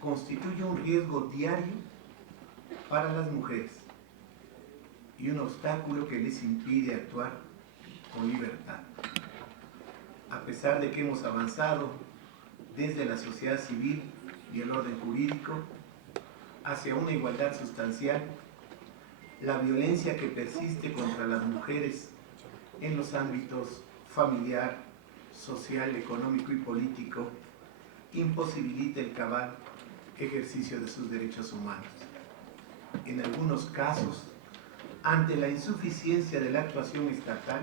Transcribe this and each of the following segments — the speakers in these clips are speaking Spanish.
constituye un riesgo diario para las mujeres y un obstáculo que les impide actuar con libertad. A pesar de que hemos avanzado desde la sociedad civil y el orden jurídico hacia una igualdad sustancial, la violencia que persiste contra las mujeres en los ámbitos familiar, social, económico y político imposibilita el cabal ejercicio de sus derechos humanos. En algunos casos, ante la insuficiencia de la actuación estatal,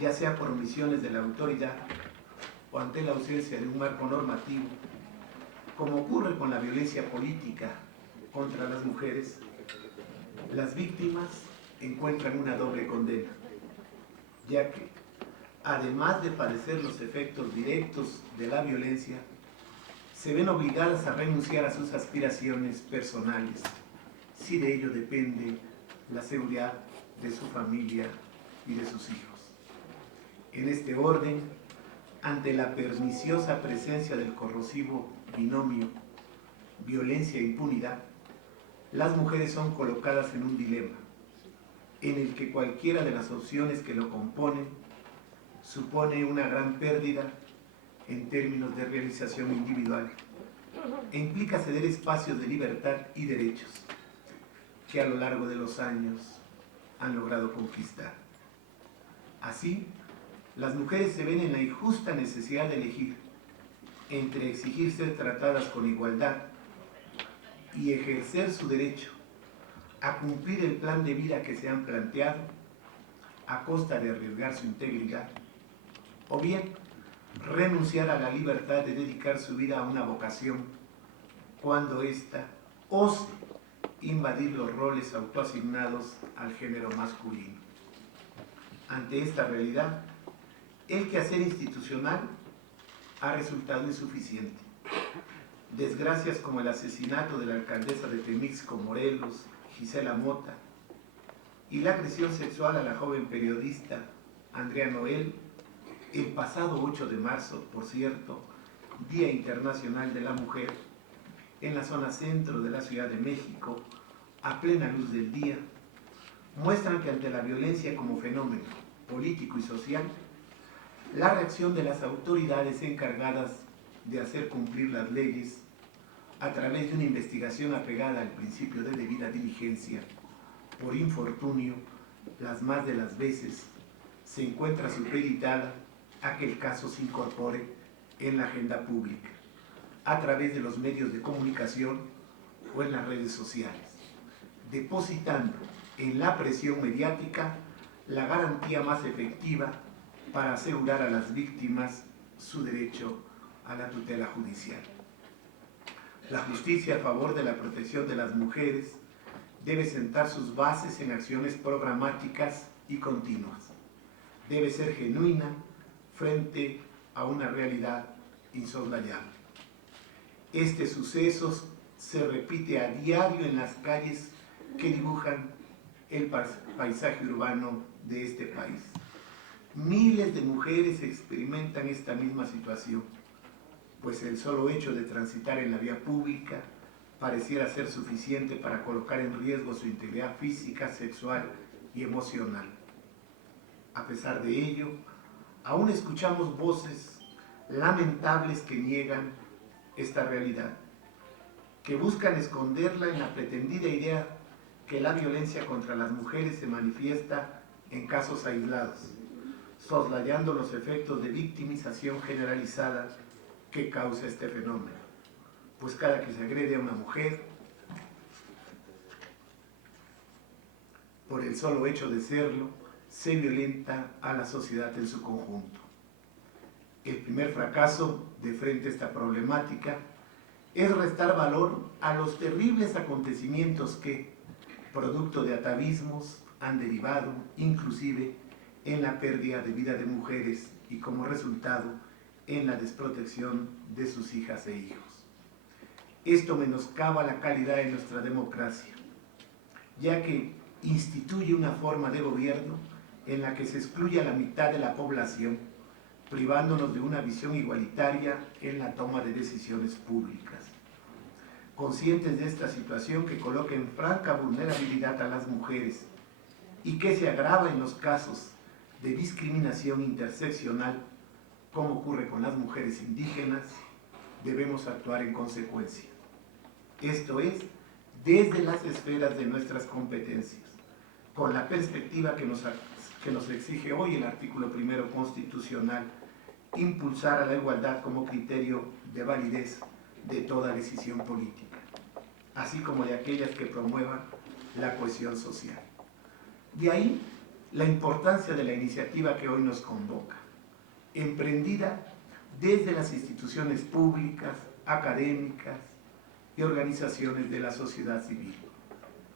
ya sea por omisiones de la autoridad o ante la ausencia de un marco normativo, como ocurre con la violencia política contra las mujeres, las víctimas encuentran una doble condena, ya que, además de padecer los efectos directos de la violencia, se ven obligadas a renunciar a sus aspiraciones personales, si de ello depende la seguridad de su familia y de sus hijos. En este orden, ante la perniciosa presencia del corrosivo binomio violencia e impunidad, las mujeres son colocadas en un dilema, en el que cualquiera de las opciones que lo componen supone una gran pérdida en términos de realización individual e implica ceder espacios de libertad y derechos que a lo largo de los años han logrado conquistar. Así, las mujeres se ven en la injusta necesidad de elegir entre exigir ser tratadas con igualdad y ejercer su derecho a cumplir el plan de vida que se han planteado a costa de arriesgar su integridad, o bien renunciar a la libertad de dedicar su vida a una vocación cuando ésta ose invadir los roles autoasignados al género masculino. Ante esta realidad, el quehacer institucional ha resultado insuficiente. Desgracias como el asesinato de la alcaldesa de Temixco, Morelos, Gisela Mota, y la agresión sexual a la joven periodista Andrea Noel, el pasado 8 de marzo, por cierto, Día Internacional de la Mujer, en la zona centro de la Ciudad de México, a plena luz del día, muestran que ante la violencia como fenómeno político y social, la reacción de las autoridades encargadas de hacer cumplir las leyes a través de una investigación apegada al principio de debida diligencia, por infortunio, las más de las veces se encuentra supeditada a que el caso se incorpore en la agenda pública, a través de los medios de comunicación o en las redes sociales, depositando en la presión mediática la garantía más efectiva para asegurar a las víctimas su derecho a la tutela judicial. La justicia a favor de la protección de las mujeres debe sentar sus bases en acciones programáticas y continuas. Debe ser genuina frente a una realidad insoslayable. Este suceso se repite a diario en las calles que dibujan el paisaje urbano de este país. Miles de mujeres experimentan esta misma situación, pues el solo hecho de transitar en la vía pública pareciera ser suficiente para colocar en riesgo su integridad física, sexual y emocional. A pesar de ello, aún escuchamos voces lamentables que niegan esta realidad, que buscan esconderla en la pretendida idea que la violencia contra las mujeres se manifiesta en casos aislados, soslayando los efectos de victimización generalizada que causa este fenómeno. Pues cada que se agrede a una mujer, por el solo hecho de serlo, se violenta a la sociedad en su conjunto. El primer fracaso de frente a esta problemática es restar valor a los terribles acontecimientos que, producto de atavismos, han derivado inclusive en la pérdida de vida de mujeres y como resultado en la desprotección de sus hijas e hijos. Esto menoscaba la calidad de nuestra democracia, ya que instituye una forma de gobierno en la que se excluye a la mitad de la población, privándonos de una visión igualitaria en la toma de decisiones públicas. conscientes de esta situación que coloca en franca vulnerabilidad a las mujeres y que se agrava en los casos de discriminación interseccional, como ocurre con las mujeres indígenas, debemos actuar en consecuencia. Esto es, desde las esferas de nuestras competencias, con la perspectiva que nos exige hoy el artículo 1 constitucional, impulsar a la igualdad como criterio de validez de toda decisión política, así como de aquellas que promuevan la cohesión social. De ahí la importancia de la iniciativa que hoy nos convoca, emprendida desde las instituciones públicas, académicas y organizaciones de la sociedad civil,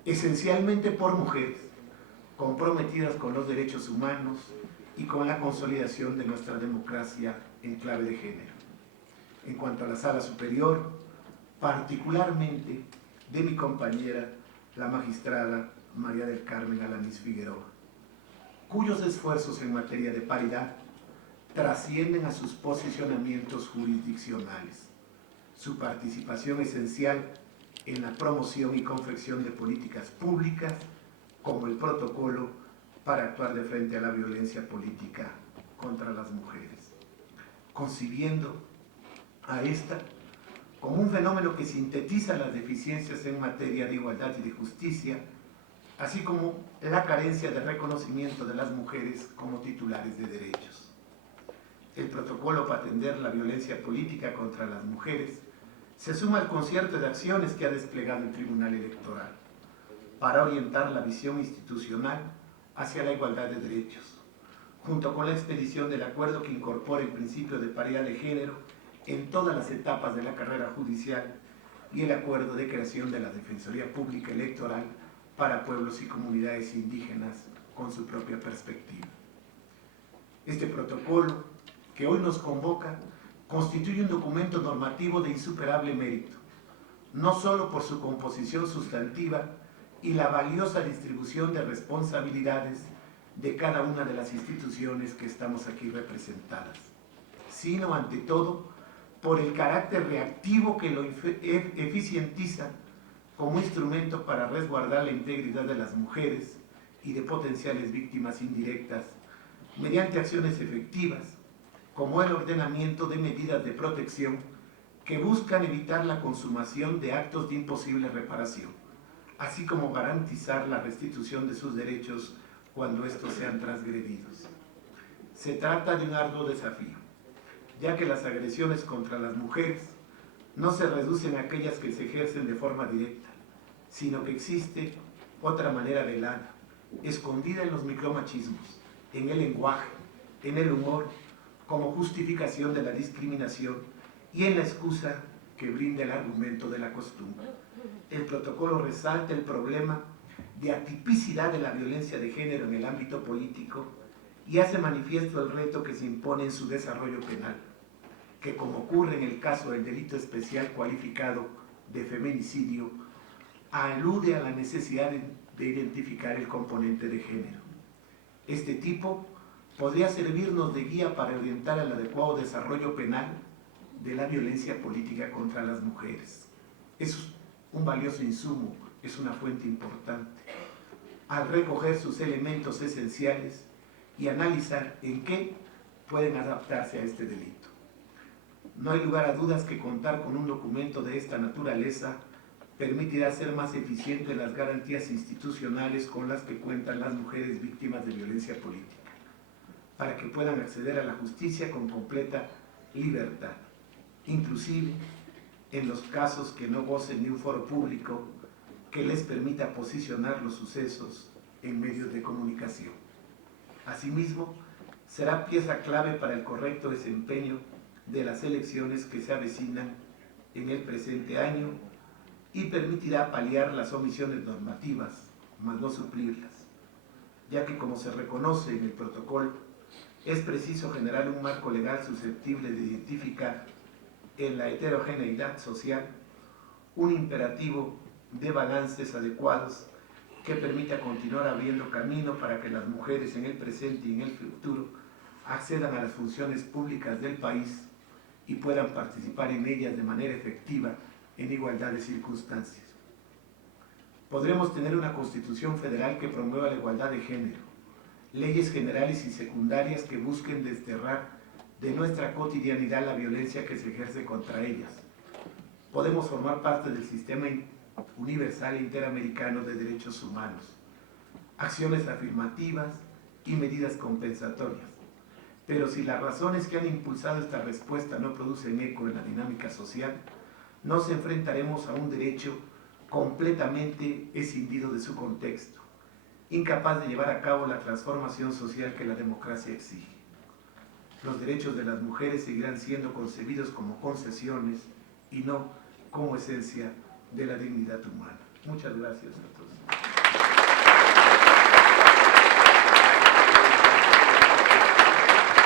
esencialmente por mujeres, comprometidas con los derechos humanos y con la consolidación de nuestra democracia en clave de género. En cuanto a la sala superior, particularmente de mi compañera, la magistrada María del Carmen Alanis Figueroa, cuyos esfuerzos en materia de paridad trascienden a sus posicionamientos jurisdiccionales. Su participación esencial en la promoción y confección de políticas públicas, como el protocolo para actuar de frente a la violencia política contra las mujeres, concibiendo a esta como un fenómeno que sintetiza las deficiencias en materia de igualdad y de justicia, así como la carencia de reconocimiento de las mujeres como titulares de derechos. El protocolo para atender la violencia política contra las mujeres se suma al concierto de acciones que ha desplegado el Tribunal Electoral para orientar la visión institucional hacia la igualdad de derechos, junto con la expedición del acuerdo que incorpora el principio de paridad de género en todas las etapas de la carrera judicial y el acuerdo de creación de la Defensoría Pública Electoral para pueblos y comunidades indígenas con su propia perspectiva. Este protocolo que hoy nos convoca constituye un documento normativo de insuperable mérito, no solo por su composición sustantiva y la valiosa distribución de responsabilidades de cada una de las instituciones que estamos aquí representadas, sino ante todo por el carácter reactivo que lo eficientiza como instrumento para resguardar la integridad de las mujeres y de potenciales víctimas indirectas mediante acciones efectivas como el ordenamiento de medidas de protección que buscan evitar la consumación de actos de imposible reparación, así como garantizar la restitución de sus derechos cuando estos sean transgredidos. Se trata de un arduo desafío, ya que las agresiones contra las mujeres no se reducen a aquellas que se ejercen de forma directa, sino que existe otra manera velada, escondida en los micromachismos, en el lenguaje, en el humor, como justificación de la discriminación y en la excusa que brinda el argumento de la costumbre. El protocolo resalta el problema de atipicidad de la violencia de género en el ámbito político y hace manifiesto el reto que se impone en su desarrollo penal, que, como ocurre en el caso del delito especial cualificado de feminicidio, alude a la necesidad de identificar el componente de género. Este tipo podría servirnos de guía para orientar el adecuado desarrollo penal de la violencia política contra las mujeres. Es un valioso insumo, es una fuente importante, al recoger sus elementos esenciales y analizar en qué pueden adaptarse a este delito. No hay lugar a dudas que contar con un documento de esta naturaleza permitirá hacer más eficientes las garantías institucionales con las que cuentan las mujeres víctimas de violencia política, para que puedan acceder a la justicia con completa libertad, inclusive en los casos que no gocen de un foro público que les permita posicionar los sucesos en medios de comunicación. Asimismo, será pieza clave para el correcto desempeño de las elecciones que se avecinan en el presente año y permitirá paliar las omisiones normativas, mas no suplirlas, ya que, como se reconoce en el protocolo, es preciso generar un marco legal susceptible de identificar en la heterogeneidad social un imperativo de balances adecuados que permita continuar abriendo camino para que las mujeres en el presente y en el futuro accedan a las funciones públicas del país y puedan participar en ellas de manera efectiva en igualdad de circunstancias. Podremos tener una Constitución federal que promueva la igualdad de género, leyes generales y secundarias que busquen desterrar de nuestra cotidianidad la violencia que se ejerce contra ellas. Podemos formar parte del sistema universal e interamericano de derechos humanos, acciones afirmativas y medidas compensatorias. Pero si las razones que han impulsado esta respuesta no producen eco en la dinámica social, nos enfrentaremos a un derecho completamente escindido de su contexto, incapaz de llevar a cabo la transformación social que la democracia exige. Los derechos de las mujeres seguirán siendo concebidos como concesiones y no como esencia de la dignidad humana. Muchas gracias a todos.